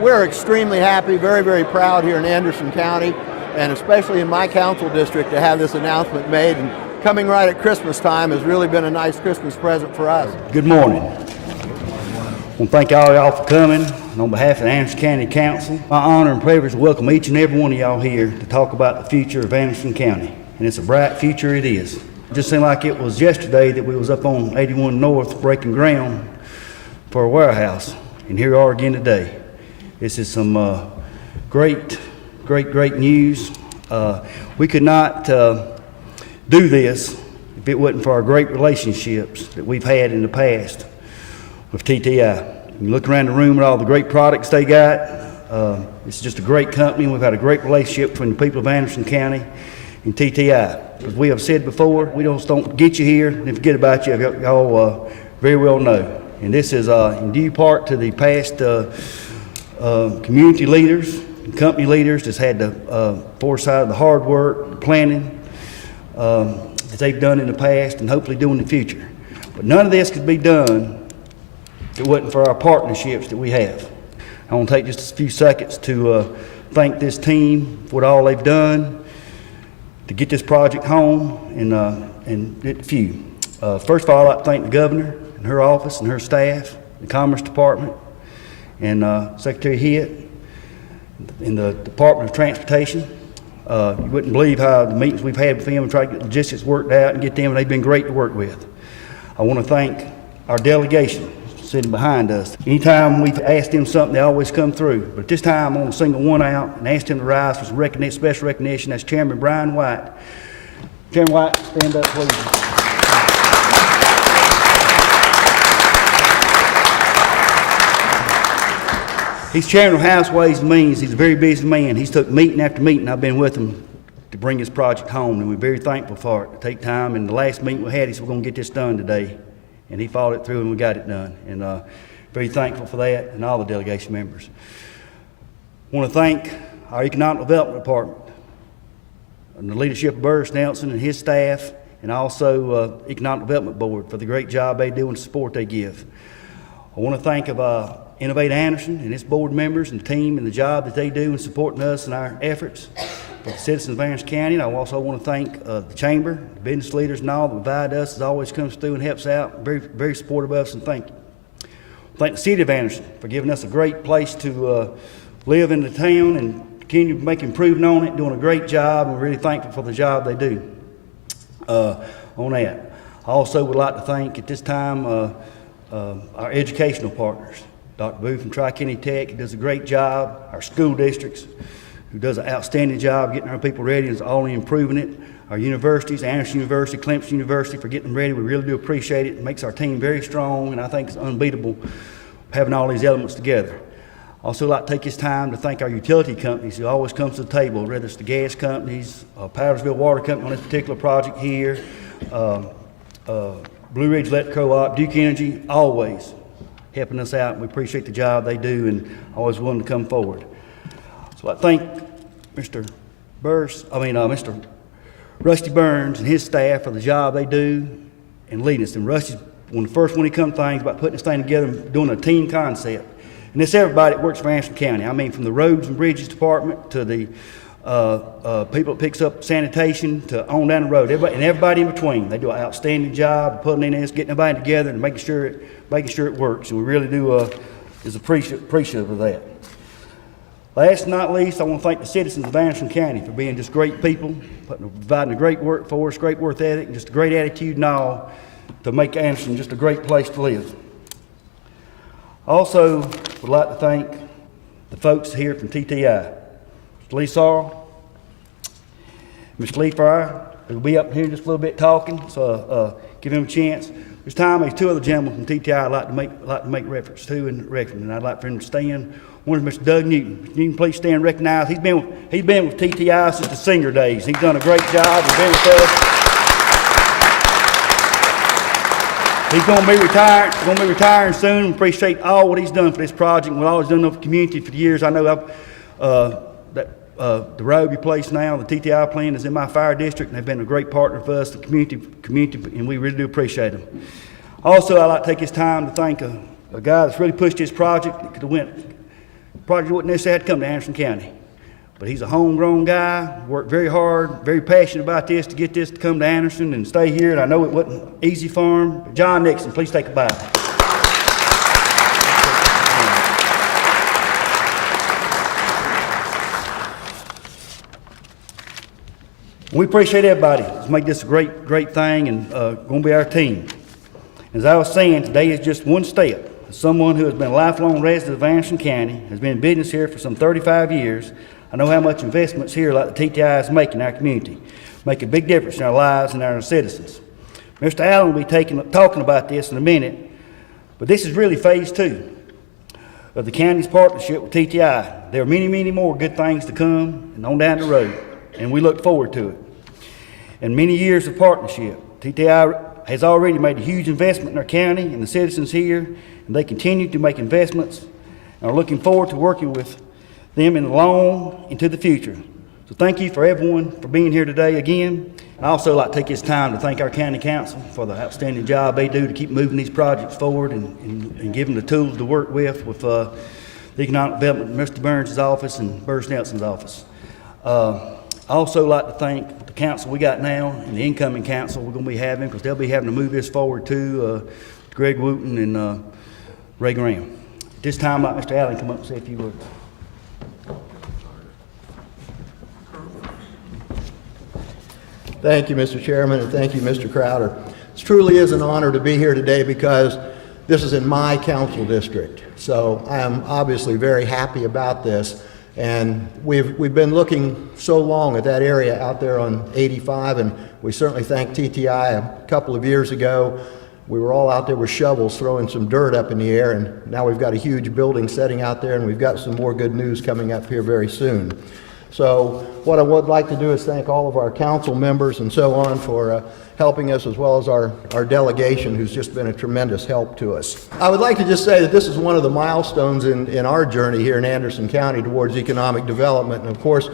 we're extremely happy, very, very proud here in Anderson County, and especially in my council district to have this announcement made. And coming right at Christmas time has really been a nice Christmas present for us. Good morning. I want to thank all y'all for coming. And on behalf of the Anderson County Council, my honor and privilege to welcome each and every one of y'all here to talk about the future of Anderson County. And it's a bright future it is. It just seemed like it was yesterday that we was up on 81 North breaking ground for a warehouse. And here we are again today. This is some great news. We could not do this if it wasn't for our great relationships that we've had in the past with TTI. You look around the room at all the great products they got. It's just a great company. We've had a great relationship between the people of Anderson County and TTI. As we have said before, we don't get you here and forget about you. Y'all very well know. And this is in due part to the past community leaders and company leaders that's had the foresight of the hard work, the planning that they've done in the past and hopefully do in the future. But none of this could be done if it wasn't for our partnerships that we have. I want to take just a few seconds to thank this team for all they've done to get this project home and get a few. First of all, I'd like to thank the governor and her office and her staff, the Commerce Department, and Secretary Hitt, in the Department of Transportation. You wouldn't believe how the meetings we've had with them and try to get logistics worked out and get them, and they've been great to work with. I want to thank our delegation sitting behind us. Anytime we've asked them something, they always come through. But this time, I'm going to single one out and ask him to rise for some special recognition. That's Chairman Brian White. Chairman White, stand up, please. He's chairman of House Ways and Means. He's a very busy man. He's took meeting after meeting. I've been with him to bring this project home, and we're very thankful for it. To take time, and the last meeting we had, he said, we're going to get this done today. And he followed it through, and we got it done. And very thankful for that, and all the delegation members. I want to thank our Economic Development Department, and the leadership of Burris Nelson and his staff, and also Economic Development Board for the great job they do and the support they give. I want to thank Innovate Anderson and its board members and the team and the job that they do in supporting us in our efforts for the citizens of Anderson County. And I also want to thank the Chamber, the business leaders and all that provide us, as always comes through and helps out. Very, very supportive of us, and thank you. Thank the City of Anderson for giving us a great place to live in the town and continue to make improvement on it, doing a great job, and we're really thankful for the job they do on that. I also would like to thank at this time our educational partners. Dr. Booth from Tri-County Tech, who does a great job. Our school districts, who does an outstanding job getting our people ready and is only improving it. Our universities, Anderson University, Clemson University, for getting them ready. We really do appreciate it. It makes our team very strong, and I think it's unbeatable having all these elements together. I also like to take this time to thank our utility companies who always comes to the table, whether it's the gas companies, Powdersville Water Company on this particular project here, Blue Ridge Electric Co-op, Duke Energy, always helping us out. We appreciate the job they do and always willing to come forward. So I thank Mr. Rusty Burns and his staff for the job they do and leading us. And Rusty's one of the first when he come things about putting this thing together and doing a team concept. And it's everybody that works for Anderson County. I mean, from the Roads and Bridges Department to the people that picks up sanitation to on down the road, everybody in between. They do an outstanding job of putting in this, getting everybody together and making sure it works. And we really do is appreciative of that. Last but not least, I want to thank the citizens of Anderson County for being just great people, providing a great workforce, great work ethic, and just a great attitude and all to make Anderson just a great place to live. I also would like to thank the folks here from TTI. Mr. Lee Sorrell, Mr. Lee Fryer, who will be up here in just a little bit talking, so give him a chance. There's time there's two other gentlemen from TTI I'd like to make reference to and recommend, and I'd like for him to stand. One is Mr. Doug Newton. Mr. Newton, please stand recognized. He's been with TTI since the Singer days. He's done a great job. He's been with us. He's going to be retiring soon. Appreciate all what he's done for this project and what all he's done for the community for the years. I know the road we place now, the TTI plan, is in my fire district, and they've been a great partner for us, the community, and we really do appreciate them. Also, I'd like to take this time to thank a guy that's really pushed this project. It could have went project wouldn't necessarily have to come to Anderson County. But he's a homegrown guy, worked very hard, very passionate about this to get this to come to Anderson and stay here. And I know it wasn't easy for him. John Nixon, please take a bow. We appreciate everybody. Let's make this a great thing and going to be our team. As I was saying, today is just one step. As someone who has been a lifelong resident of Anderson County, has been in business here for some 35 years, I know how much investments here like the TTI is making in our community, make a big difference in our lives and our citizens. Mr. Allen will be talking about this in a minute, but this is really phase 2 of the county's partnership with TTI. There are many more good things to come and on down the road, and we look forward to it. In many years of partnership, TTI has already made a huge investment in our county and the citizens here, and they continue to make investments and are looking forward to working with them into the future. So thank you for everyone for being here today again. I also like to take this time to thank our county council for the outstanding job they do to keep moving these projects forward and give them the tools to work with the economic development, Mr. Burns' office and Burris Nelson's office. I also like to thank the council we got now and the incoming council we're going to be having, because they'll be having to move this forward too, Greg Wooten and Ray Graham. At this time, I'd like Mr. Allen come up and say a few words. Thank you, Mr. Chairman, and thank you, Mr. Crowder. It truly is an honor to be here today because this is in my council district. So I am obviously very happy about this. And we've been looking so long at that area out there on 85, and we certainly thank TTI. A couple of years ago, we were all out there with shovels throwing some dirt up in the air, and now we've got a huge building setting out there, and we've got some more good news coming up here very soon. So what I would like to do is thank all of our council members and so on for helping us, as well as our delegation, who's just been a tremendous help to us. I would like to just say that this is one of the milestones in our journey here in Anderson County towards economic development. And of course,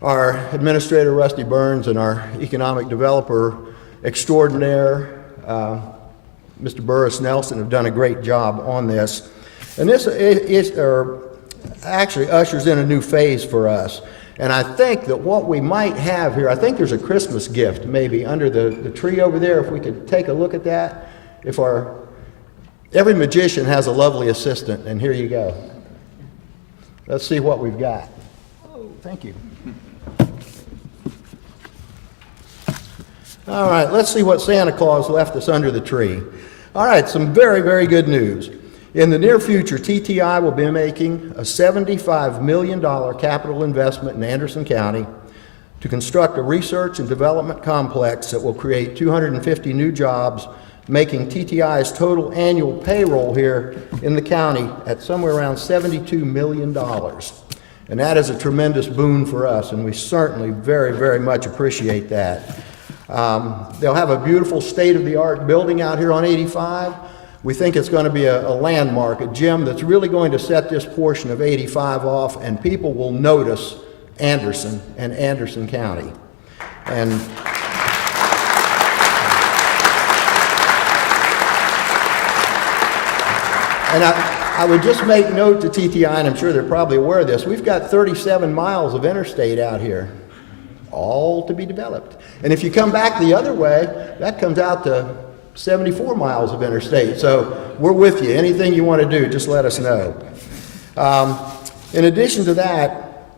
our administrator, Rusty Burns, and our economic developer extraordinaire, Mr. Burris Nelson, have done a great job on this. And this actually ushers in a new phase for us. And I think that what we might have here, I think there's a Christmas gift maybe under the tree over there, if we could take a look at that. Every magician has a lovely assistant, and here you go. Let's see what we've got. Oh, thank you. All right, let's see what Santa Claus left us under the tree. All right, some very good news. In the near future, TTI will be making a $75 million capital investment in Anderson County to construct a research and development complex that will create 250 new jobs, making TTI's total annual payroll here in the county at somewhere around $72 million. And that is a tremendous boon for us, and we certainly very much appreciate that. They'll have a beautiful state-of-the-art building out here on 85. We think it's going to be a landmark, a gem that's really going to set this portion of 85 off, and people will notice Anderson and Anderson County. And I would just make note to TTI, and I'm sure they're probably aware of this, we've got 37 miles of interstate out here, all to be developed. And if you come back the other way, that comes out to 74 miles of interstate. So we're with you. Anything you want to do, just let us know. In addition to that,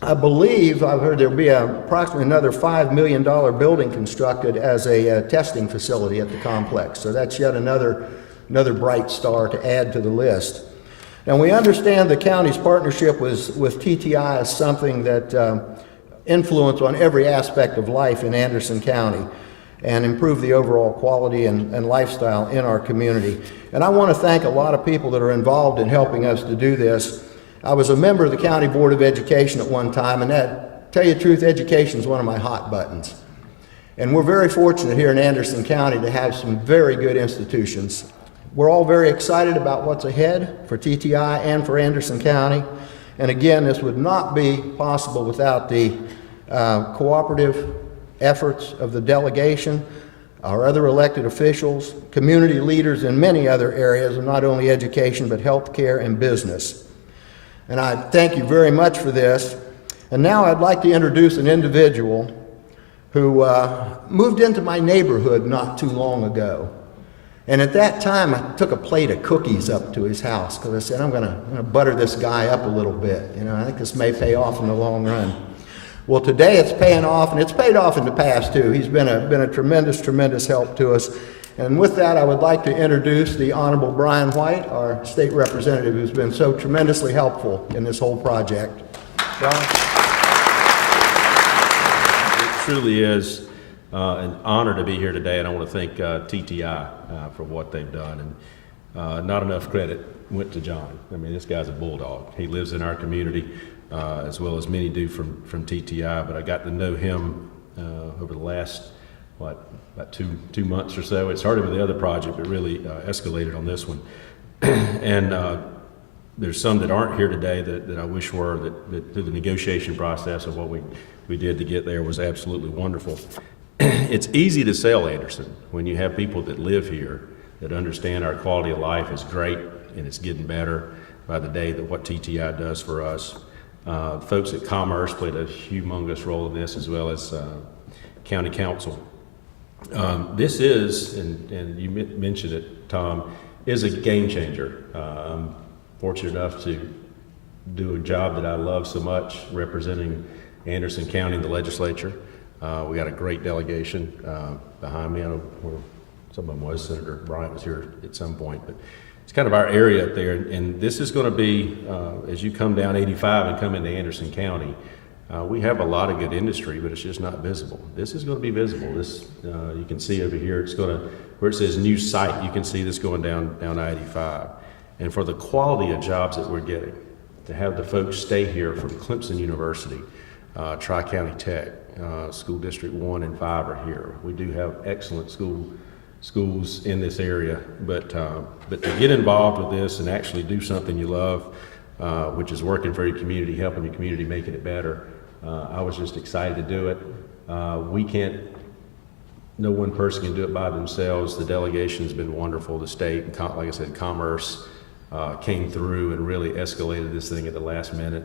I believe I've heard there'll be approximately another $5 million building constructed as a testing facility at the complex. So that's yet another bright star to add to the list. And we understand the county's partnership with TTI is something that influence on every aspect of life in Anderson County and improve the overall quality and lifestyle in our community. And I want to thank a lot of people that are involved in helping us to do this. I was a member of the County Board of Education at one time, and that, tell you the truth, education is one of my hot buttons. And we're very fortunate here in Anderson County to have some very good institutions. We're all very excited about what's ahead for TTI and for Anderson County. And again, this would not be possible without the cooperative efforts of the delegation, our other elected officials, community leaders in many other areas of not only education but healthcare and business. And I thank you very much for this. And now I'd like to introduce an individual who moved into my neighborhood not too long ago. And at that time, I took a plate of cookies up to his house because I said, I'm gonna butter this guy up a little bit. You know, I think this may pay off in the long run. Well, today it's paying off, and it's paid off in the past too. He's been a tremendous help to us. And with that, I would like to introduce the Honorable Brian White, our state representative, who's been so tremendously helpful in this whole project. Brian? It truly is an honor to be here today, and I want to thank TTI for what they've done. And not enough credit went to John. I mean, this guy's a bulldog. He lives in our community, as well as many do from TTI, but I got to know him over the last, about two months or so. It started with the other project, but really escalated on this one. And there's some that aren't here today that I wish were, that through the negotiation process of what we did to get there was absolutely wonderful. It's easy to sell Anderson when you have people that live here that understand our quality of life is great and it's getting better by the day that what TTI does for us. Folks at Commerce played a humongous role in this, as well as County Council. This is, and you mentioned it, Tom, is a game changer. I'm fortunate enough to do a job that I love so much, representing Anderson County in the legislature. We got a great delegation behind me. I know where some of them was. Senator Bryant was here at some point, but it's kind of our area up there. And this is going to be, as you come down 85 and come into Anderson County, we have a lot of good industry, but it's just not visible. This is going to be visible. This you can see over here. It's going to, where it says new site, you can see this going down I-85. And for the quality of jobs that we're getting, to have the folks stay here from Clemson University, Tri-County Tech, School District 1 and 5 are here. We do have excellent schools in this area, but to get involved with this and actually do something you love, which is working for your community, helping your community, making it better, I was just excited to do it. No one person can do it by themselves. The delegation's been wonderful. The state, and like I said, Commerce came through and really escalated this thing at the last minute.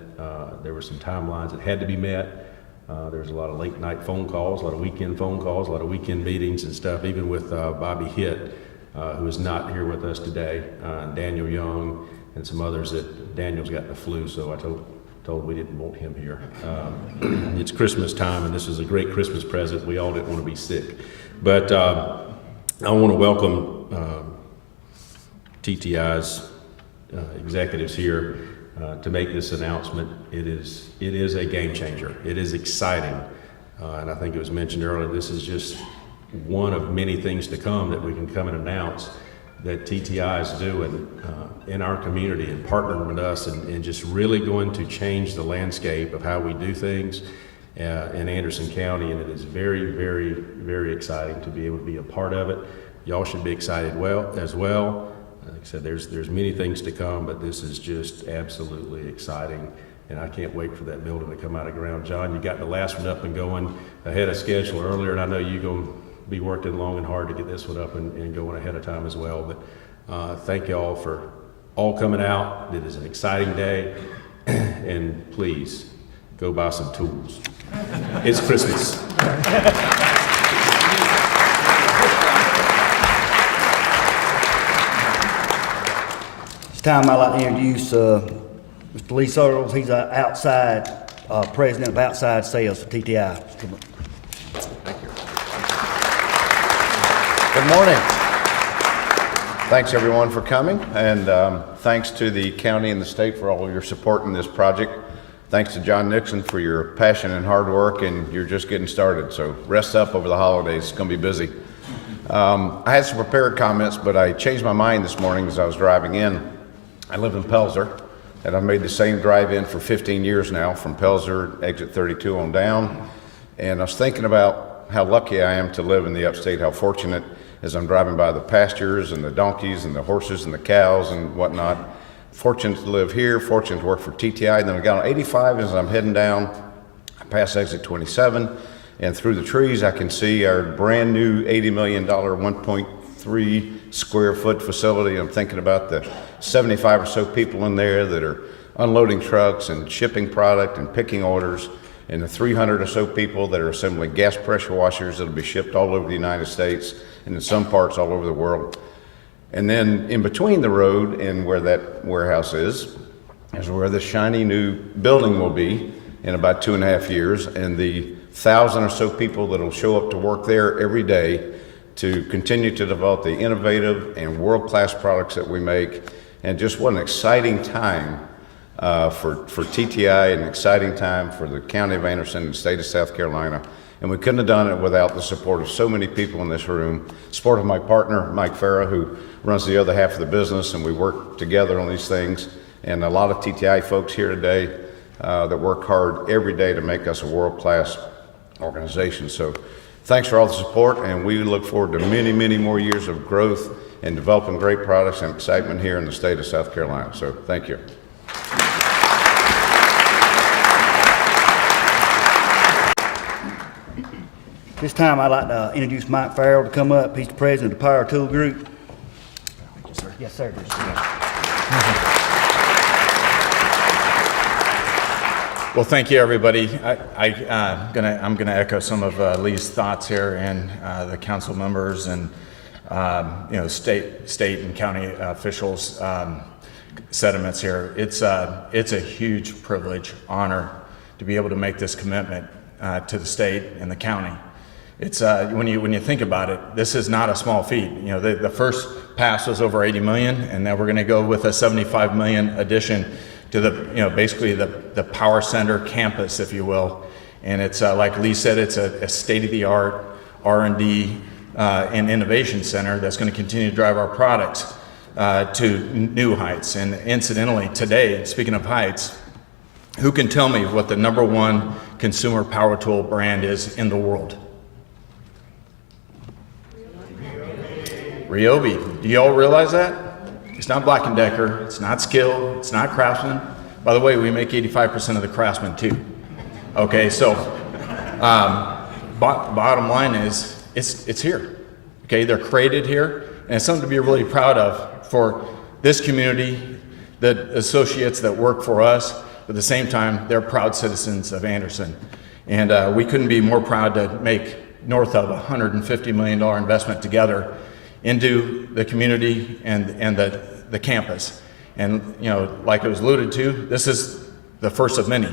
There were some timelines that had to be met. There was a lot of late night phone calls, a lot of weekend phone calls, a lot of weekend meetings and stuff, even with Bobby Hitt, who is not here with us today, and Daniel Young, and some others that Daniel's got the flu, so I told we didn't want him here. It's Christmas time, and this is a great Christmas present. We all didn't want to be sick. But I want to welcome TTI's executives here to make this announcement. It is a game changer. It is exciting, and I think it was mentioned earlier, this is just one of many things to come that we can come and announce that TTI is doing in our community and partnering with us, and just really going to change the landscape of how we do things in Anderson County. And it is very exciting to be able to be a part of it. Y'all should be excited as well. Like I said, there's many things to come, but this is just absolutely exciting, and I can't wait for that building to come out of ground. John, you got the last one up and going ahead of schedule earlier, and I know you're going to be working long and hard to get this one up and going ahead of time as well. But thank you all for all coming out. It is an exciting day, and please go buy some tools. It's Christmas. Time I'd like to introduce Mr. Lee Searles. He's our president of outside sales for TTI. Thank you. Good morning. Thanks everyone for coming, and thanks to the county and the state for all your support in this project. Thanks to John Nixon for your passion and hard work, and you're just getting started, so rest up over the holidays. It's going to be busy. I had some prepared comments, but I changed my mind this morning as I was driving in. I live in Pelzer, and I've made the same drive in for 15 years now, from Pelzer, exit 32 on down. And I was thinking about how lucky I am to live in the Upstate, how fortunate as I'm driving by the pastures and the donkeys and the horses and the cows and whatnot. Fortunate to live here, fortunate to work for TTI. And then I got on 85 as I'm heading down, I pass exit 27, and through the trees I can see our brand new $80 million, 1.3 square foot facility. I'm thinking about the 75 or so people in there that are unloading trucks and shipping product and picking orders, and the 300 or so people that are assembling gas pressure washers that'll be shipped all over the United States and in some parts all over the world. And then in between the road and where that warehouse is where the shiny new building will be in about 2.5 years, and the 1,000 or so people that'll show up to work there every day to continue to develop the innovative and world-class products that we make. And just what an exciting time for TTI, an exciting time for the County of Anderson and the state of South Carolina. And we couldn't have done it without the support of so many people in this room, support of my partner, Mike Farah, who runs the other half of the business, and we work together on these things. And a lot of TTI folks here today that work hard every day to make us a world-class organization. So thanks for all the support, and we look forward to many, many more years of growth and developing great products and excitement here in the state of South Carolina. So thank you. This time I'd like to introduce Mike Farrell to come up. He's the president of the Power Tool Group. Yes, sir. Yes, sir. Well, thank you, everybody. I'm gonna echo some of Lee's thoughts here, and the council members and state and county officials' sentiments here. It's a huge privilege, honor to be able to make this commitment to the state and the county. It's when you think about it, this is not a small feat. You know, the first pass was over 80 million, and now we're going to go with a 75 million addition to the, basically the power center campus, if you will. And it's like Lee said, it's a state-of-the-art R&D and innovation center that's going to continue to drive our products to new heights. And incidentally, today, speaking of heights, who can tell me what the #1 consumer power tool brand is in the world? Ryobi. Do you all realize that? It's not Black & Decker, it's not Skill, it's not Craftsman. By the way, we make 85% of the Craftsman too. Okay, so bottom line is, it's here. Okay, they're created here, and it's something to be really proud of for this community, the associates that work for us, but at the same time, they're proud citizens of Anderson. And we couldn't be more proud to make north of $150 million investment together into the community and the campus. And like it was alluded to, this is the first of many.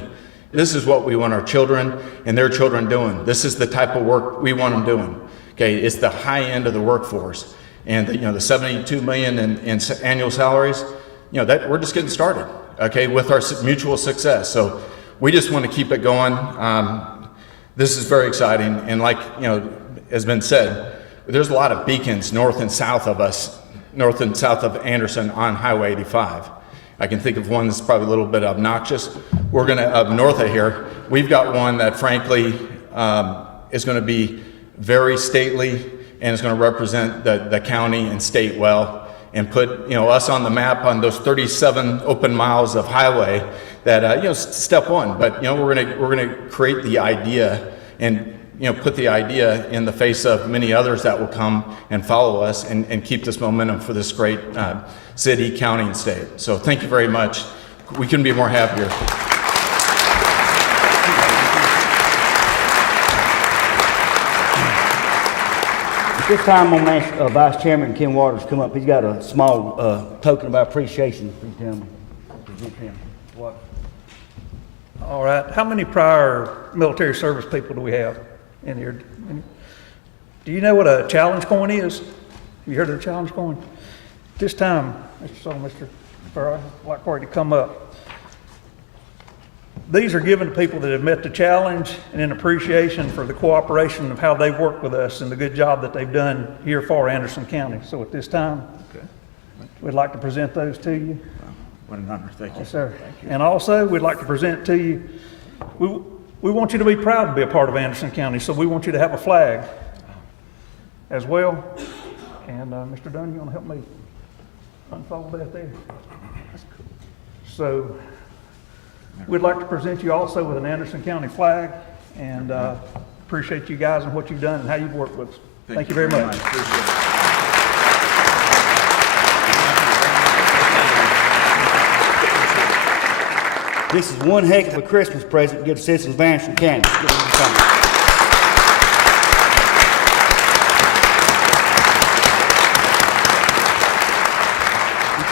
This is what we want our children and their children doing. This is the type of work we want them doing. Okay, it's the high end of the workforce. And the 72 million in annual salaries, that we're just getting started, okay, with our mutual success. So we just want to keep it going. This is very exciting, and like has been said, there's a lot of beacons north and south of us, north and south of Anderson on Highway 85. I can think of one that's probably a little bit obnoxious. We're gonna, up north of here, we've got one that frankly is gonna be very stately and is gonna represent the county and state well, and put us on the map on those 37 open miles of highway that step one. But we're gonna create the idea and put the idea in the face of many others that will come and follow us and keep this momentum for this great city, county, and state. So thank you very much. We couldn't be more happier. At this time, I'm going to ask Vice Chairman Ken Waters to come up. He's got a small token of our appreciation. Please tell me. Present him. What? All right. How many prior military service people do we have in here? Do you know what a challenge coin is? Have you heard of the challenge coin? This time, Mr. Farrar, I'd like for you to come up. These are given to people that have met the challenge and in appreciation for the cooperation of how they've worked with us and the good job that they've done here for Anderson County. So at this time, we'd like to present those to you. What an honor. Thank you. Yes, sir. And also, we'd like to present to you, we want you to be proud to be a part of Anderson County, so we want you to have a flag as well. And Mr. Dunn, you want to help me unfold that there? So we'd like to present you also with an Anderson County flag, and appreciate you guys and what you've done and how you've worked with us. Thank you very much. This is one heck of a Christmas present to give the citizens of Anderson County. Give them a hand.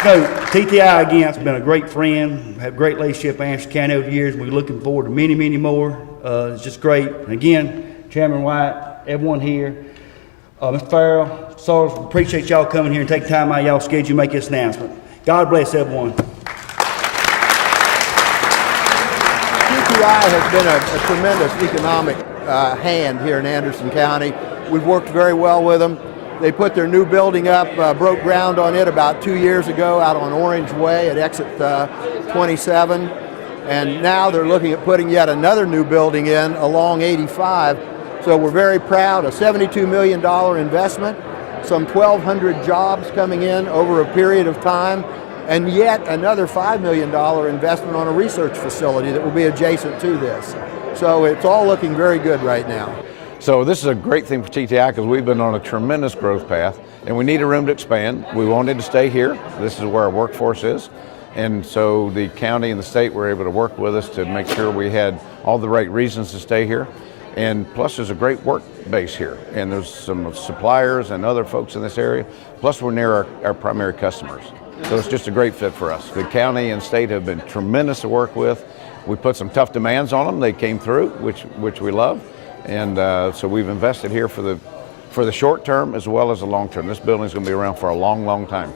So, TTI again, it's been a great friend, have a great relationship with Anderson County over the years. We're looking forward to many, many more. It's just great. And again, Chairman White, everyone here, Mr. Farrell, Sarge, appreciate y'all coming here and taking time out of y'all's schedule to make this announcement. God bless everyone. TTI has been a tremendous economic hand here in Anderson County. We've worked very well with them. They put their new building up, broke ground on it about 2 years ago out on Orange Way at exit 27. And now they're looking at putting yet another new building in along 85. So we're very proud, a $72 million investment, some 1,200 jobs coming in over a period of time, and yet another $5 million investment on a research facility that will be adjacent to this. So it's all looking very good right now. So this is a great thing for TTI because we've been on a tremendous growth path and we need a room to expand. We wanted to stay here. This is where our workforce is. And so the county and the state were able to work with us to make sure we had all the right reasons to stay here. And plus there's a great work base here. And there's some suppliers and other folks in this area. Plus we're near our primary customers. So it's just a great fit for us. The county and state have been tremendous to work with. We put some tough demands on them. They came through, which we love. And so we've invested here for the short term as well as the long term. This building is going to be around for a long, long time.